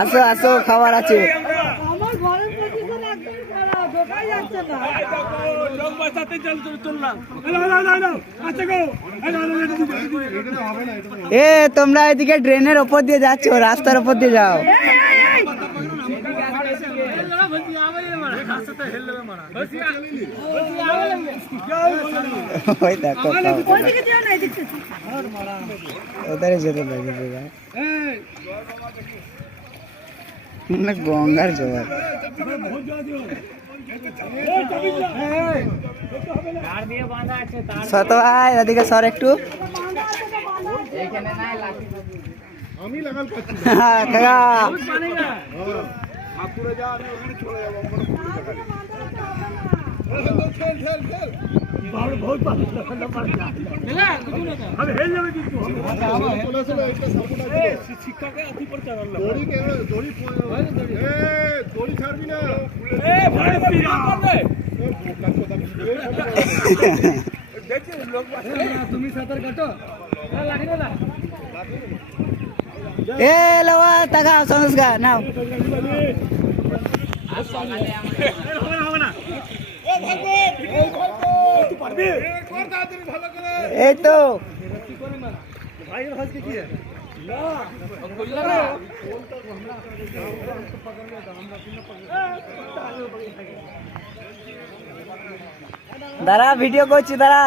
আসো আসো, খাবার আছে। এ তোমরা এদিকে ড্রেনের ওপর দিয়ে যাচ্ছ, রাস্তার ওপর দিয়ে যাও। ওই দেখো ওদের যেতে লাগে গঙ্গার জোয়ার। শত ভাই এদিকে সর একটু। তুমি সাঁতার কাটো। এ লওয়া টাকা সংস্কার নাও। এই তো দাঁড়া, ভিডিও করছি দাঁড়া।